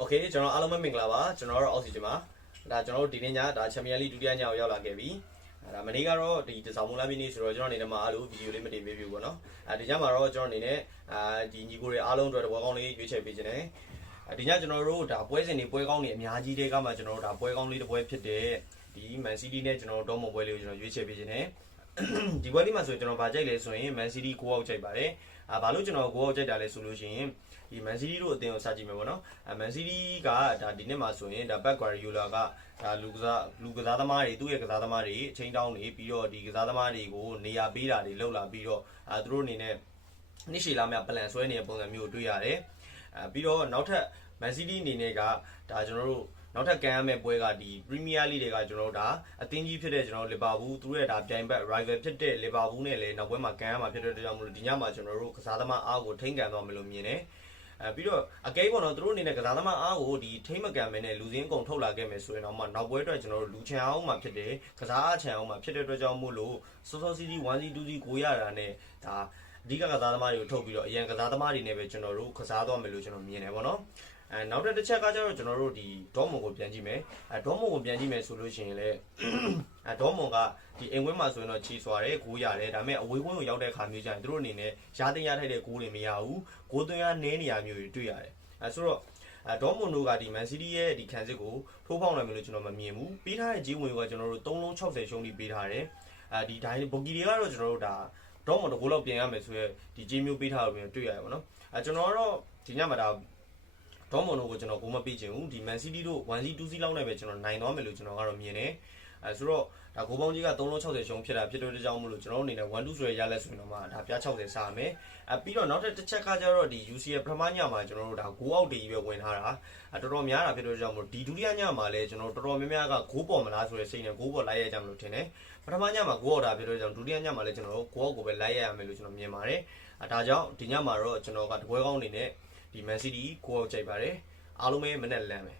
โอเคကျွန်တော်အားလုံးပဲမင်္ဂလာပါကျွန်တော်တော့အောက်ဆီဂျင်ပါဒါကျွန်တော်တို့ဒီနေ့ညဒါချန်ပီယံလိဒုတိယညကိုရောက်လာခဲ့ပြီအဲဒါမနေ့ကတော့ဒီတစောင်းမလာမီနေ့ဆိုတော့ကျွန်တော်အနေနဲ့မှာအားလို့ဗီဒီယိုလေးမတင်ပေးဘူးပေါ့နော်အဲဒီညမှာတော့ကျွန်တော်အနေနဲ့အာဒီညီကိုတွေအားလုံးအတွက်တပွဲကောင်းလေးရွေးချယ်ပေးခြင်းတယ်အဲဒီညကျွန်တော်တို့ဒါပွဲစဉ်တွေပွဲကောင်းတွေအများကြီးတွေကမှကျွန်တော်တို့ဒါပွဲကောင်းလေးတစ်ပွဲဖြစ်တဲ့ဒီ Man City နဲ့ကျွန်တော်တို့ဒေါ်မွန်ပွဲလေးကိုကျွန်တော်ရွေးချယ်ပေးခြင်းတယ် ဒီပွဲလေးမှာဆိုရင်ကျွန်တော်ဗာကြိုက်လဲဆိုရင် Man City ကိုအောက်ကြိုက်ပါတယ်အာဘာလို့ကျွန်တော်ကိုအောက်ကြိုက်တာလဲဆိုလို့ရှိရင်ဒီ Man City တို့အသင်းကိုစကြည့်မယ်ပေါ့နော်အဲ Man City ကဒါဒီနှစ်မှာဆိုရင်ဒါ Pep Guardiola ကဒါလူကစားလူကစားသမားတွေသူ့ရဲ့ကစားသမားတွေအချိန်တောင်းနေပြီးတော့ဒီကစားသမားတွေကိုနေရာပေးတာတွေလောက်လာပြီးတော့အဲသူတို့အနေနဲ့နှစ်ရှည်လာမြပလန်ဆွဲနေတဲ့ပုံစံမျိုးကိုတွေ့ရတယ်အဲပြီးတော့နောက်ထပ် Man City အနေနဲ့ကဒါကျွန်တော်တို့ နောက်ထပ်ကန်ရမယ့်ပွဲကဒီ Premier League တွေကကျွန်တော်တို့ဒါအသင်းကြီးဖြစ်တဲ့ကျွန်တော်တို့လီဗာပူးသူတို့ရဲ့ဒါပြိုင်ဘက် rival ဖြစ်တဲ့လီဗာပူးနဲ့လည်းနောက်ပွဲမှာကန်ရမှာဖြစ်တဲ့အတွက်ကြောင့်မလို့ဒီညမှာကျွန်တော်တို့ကစားသမားအားကိုထိန်းကန်သွားမယ်လို့မြင်တယ်အဲပြီးတော့အကဲပေါ့နော်သူတို့အနေနဲ့ကစားသမားအားကိုဒီထိမ့်မကန်မဲနဲ့လူစင်းကုန်ထုတ်လာခဲ့မယ်ဆိုရင်တော့မှနောက်ပွဲအတွက်ကျွန်တော်တို့လူချန်အောင်မှဖြစ်တယ်ကစားအားချန်အောင်မှဖြစ်တဲ့အတွက်ကြောင့်မို့လို့စောစောစီးစီး1စီ2စီကိုရတာနဲ့ဒါ အဓိကကစားသမားတွေကိုထုတ်ပြီးတော့အရင်ကစားသမားတွေနဲ့ပဲကျွန်တော်တို့ကစားသွားမယ်လို့ကျွန်တော်မြင်တယ်ပေါ့နော်အဲနောက်တစ်ချက်ကကျတော့ကျွန်တော်တို့ဒီဒေါမွန်ကိုပြန်ကြည့်မယ်အဲဒေါမွန်ကိုပြန်ကြည့်မယ်ဆိုလို့ရှိရင်လည်းအဲဒေါမွန်ကဒီအိမ်ဝင်းမှာဆိုရင်တော့ချီစွာတယ်ဂိုးရတယ်ဒါပေမဲ့အဝေးဝင်းကိုရောက်တဲ့အခါမျိုးကျရင်သူတို့အနေနဲ့ရာတင်ရထိုက်တဲ့ဂိုးတွေမရဘူးဂိုးသွင်းရနည်းနေရမျိုးတွေတွေ့ရတယ်အဲဆိုတော့အဲဒေါမွန်တို့ကဒီမန်စီးတီးရဲ့ဒီခံစစ်ကိုထိုးဖောက်နိုင်မယ်လို့ကျွန်တော်မမြင်ဘူးပေးထားတဲ့ဂျီးဝင်ကကျွန်တော်တို့3လုံး60ရှုံးပြီးပေးထားတယ်အဲဒီဒိုင်းဘိုဂီတွေကတော့ကျွန်တော်တို့ဒါ ဒေါမွန်တကူလောက်ပြင်ရမယ်ဆိုရဲဒီဂျီးမျိုးပေးထားလို့တွေ့ရတယ်ပေါ့နော်အဲကျွန်တော်ကတော့ဒီညမှာဒါဒေါမွန်တို့ကိုကျွန်တော်ကိုမပေးချင်ဘူးဒီမန်စီးတီးတို့1စီ2စီလောက်နဲ့ပဲကျွန်တော်နိုင်သွားမယ်လို့ကျွန်တော်ကတော့မြင်တယ် အဲဆိုတော့ဒါကိုပေါင်းကြီးက360ရှုံးဖြစ်တာဖြစ်တဲ့ကြောင့်မလို့ကျွန်တော်တို့အနေနဲ့1 2ဆိုရရလက်ဆိုရင်တော့မှဒါပြ60စားမယ်အဲပြီးတော့နောက်တစ်ချက်ကကျတော့ဒီ UCL ပထမညမှာကျွန်တော်တို့ဒါ6အောက်တည်ကြီးပဲဝင်ထားတာအဲတော်တော်များတာဖြစ်တဲ့ကြောင့်မလို့ဒီဒုတိယညမှာလည်းကျွန်တော်တော်တော်များများက6ပေါ်မလားဆိုတဲ့စိတ်နဲ့6ပေါ်လိုက်ရကြမလို့ထင်တယ်ပထမညမှာ6အောက်တာဖြစ်တဲ့ကြောင့်ဒုတိယညမှာလည်းကျွန်တော်တို့6အောက်ကိုပဲလိုက်ရရမယ်လို့ကျွန်တော်မြင်ပါတယ်အဲဒါကြောင့်ဒီညမှာတော့ကျွန်တော်ကတပွဲကောင်းအနေနဲ့ဒီ Man City 6အောက်ကြိုက်ပါတယ်အားလုံးပဲမနဲ့လမ်းမယ်